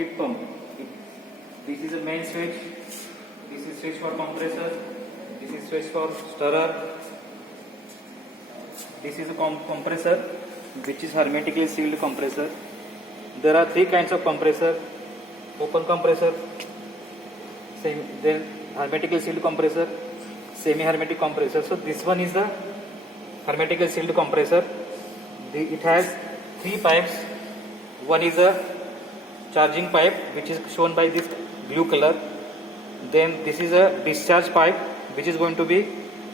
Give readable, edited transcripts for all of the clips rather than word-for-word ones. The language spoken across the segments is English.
heat pump. This is a main switch. This is switch for compressor. This is switch for stirrer. This is a compressor, which is hermetically sealed compressor. There are three kinds of compressor: open compressor, then hermetically sealed compressor, semi-hermetic compressor. So this one is the hermetically sealed compressor. It has three pipes. One is a charging pipe, which is shown by this blue color. Then this is a discharge pipe, which is going to be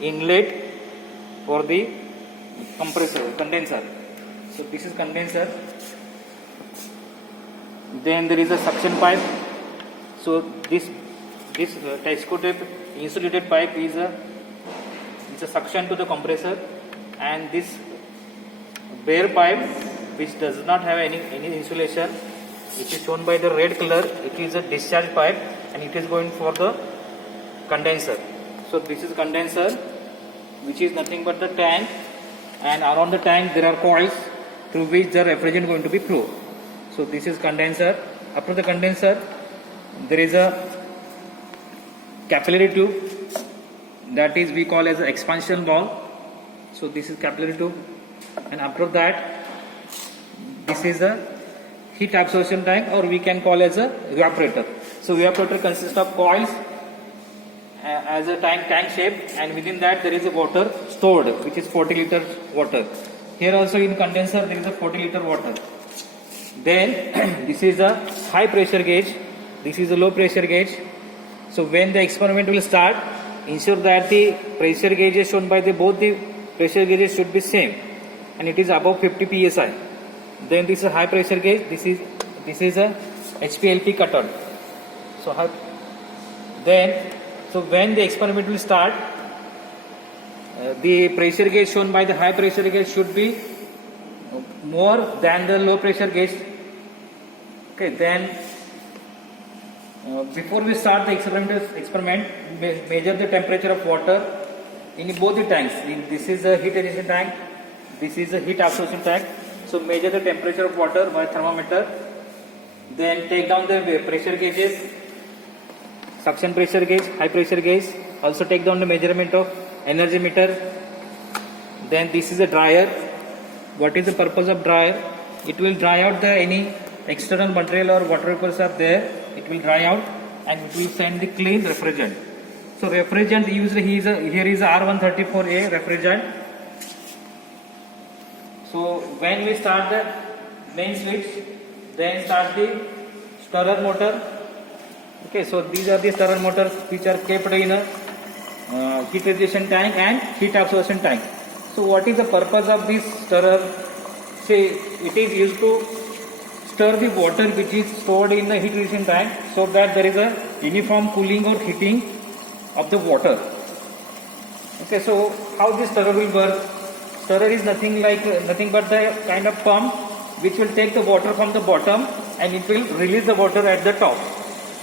inlet for the compressor, condenser. So this is condenser. Then there is a suction pipe. So this Tesco tape insulated pipe is a suction to the compressor, and this bare pipe, which does not have any insulation, which is shown by the red color, it is a discharge pipe, and it is going for the condenser. So this is condenser, which is nothing but the tank, and around the tank there are coils through which the refrigerant going to be flow. So this is condenser. After the condenser, there is a capillary tube, that is we call as an expansion valve. So this is capillary tube, and after that this is a heat absorption tank, or we can call as a evaporator. So evaporator consists of coils as a tank shape, and within that there is a water stored, which is 40 liter water. Here also in condenser there is a 40 liter water. Then this is a high pressure gauge, this is a low pressure gauge. So when the experiment will start, ensure that the pressure gauges shown by both the pressure gauges should be same, and it is above 50 psi. Then this is a high pressure gauge. This is a HPLC cutter. So when the experiment will start, the pressure gauge shown by the high pressure gauge should be more than the low pressure gauge. Okay, then before we start the experiment, measure the temperature of water in both the tanks. This is a heat addition tank, this is a heat absorption tank. So measure the temperature of water by thermometer. Then take down the pressure gauges, suction pressure gauge, high pressure gauge. Also take down the measurement of energy meter. Then this is a dryer. What is the purpose of dryer? It will dry out any external material or water vapors are there. It will dry out, and it will send the clean refrigerant. So refrigerant usually here is R134A refrigerant. So when we start the main switch, then start the stirrer motor. Okay, so these are the stirrer motors which are kept in a heat radiation tank and heat absorption tank. So what is the purpose of this stirrer? Say it is used to stir the water which is stored in the heat radiation tank, so that there is a uniform cooling or heating of the water. Okay, so how this stirrer will work? Stirrer is nothing but the kind of pump which will take the water from the bottom, and it will release the water at the top.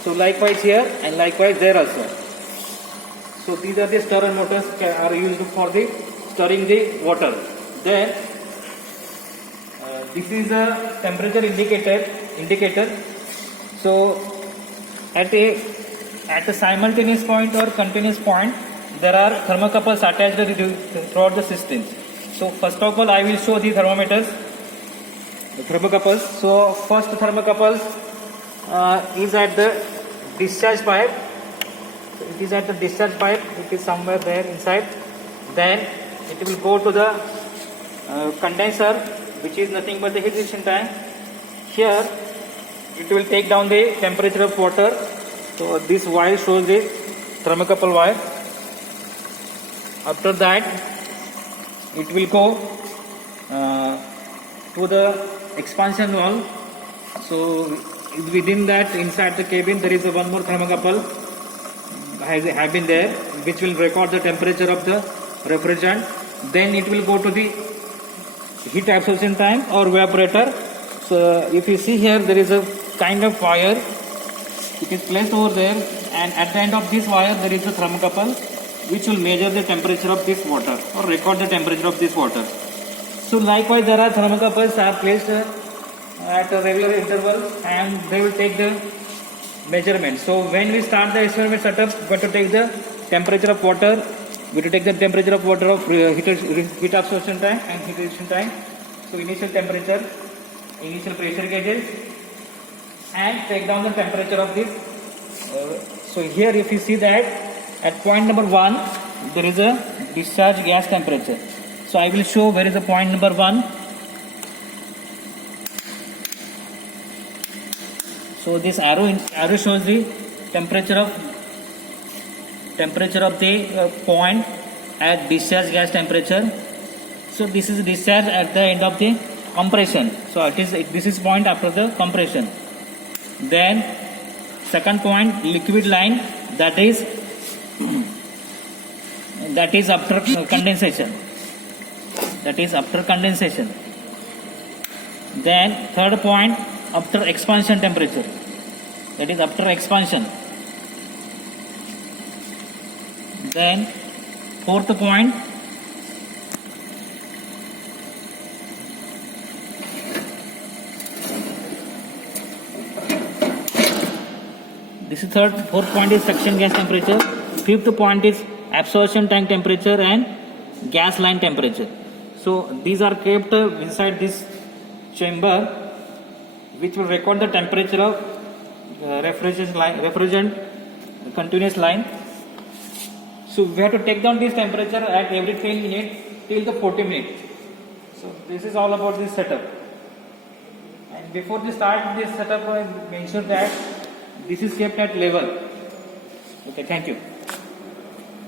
So likewise here, and likewise there also. So these are the stirrer motors are used for the stirring the water. Then this is a temperature indicator. So at a simultaneous point or continuous point, there are thermocouples attached throughout the system. So first of all, I will show the thermocouples. So first thermocouple is at the discharge pipe. So it is at the discharge pipe. It is somewhere there inside. Then it will go to the condenser, which is nothing but the heat rejection tank. Here it will take down the temperature of water. So this wire shows the thermocouple wire. After that, it will go to the expansion valve. So within that, inside the cabin, there is one more thermocouple have been there, which will record the temperature of the refrigerant. Then it will go to the heat absorption tank or evaporator. So if you see here, there is a kind of wire. It is placed over there, and at the end of this wire there is a thermocouple which will measure the temperature of this water or record the temperature of this water. So likewise, there are thermocouples are placed at a regular interval, and they will take the measurement. So when we start the experiment setup, we have to take the temperature of water. We have to take the temperature of water of heat absorption tank and heat rejection tank. So initial temperature, initial pressure gauges, and take down the temperature of this. So here if you see that at point number 1 there is a discharge gas temperature. So I will show where is the point number 1. So this arrow shows the temperature of the point at discharge gas temperature. So this is discharge at the end of the compression. So this is point after the compression. Then second point, liquid line, that is after condensation. Then third point, after expansion temperature, that is after expansion. Then fourth point, fourth point is suction gas temperature. Fifth point is absorption tank temperature and gas line temperature. So these are kept inside this chamber, which will record the temperature of refrigerant continuous line. So we have to take down this temperature at every 10 minutes till the 40 minutes. So this is all about this setup. And before we start this setup, I mentioned that this is kept at level. Okay, thank you.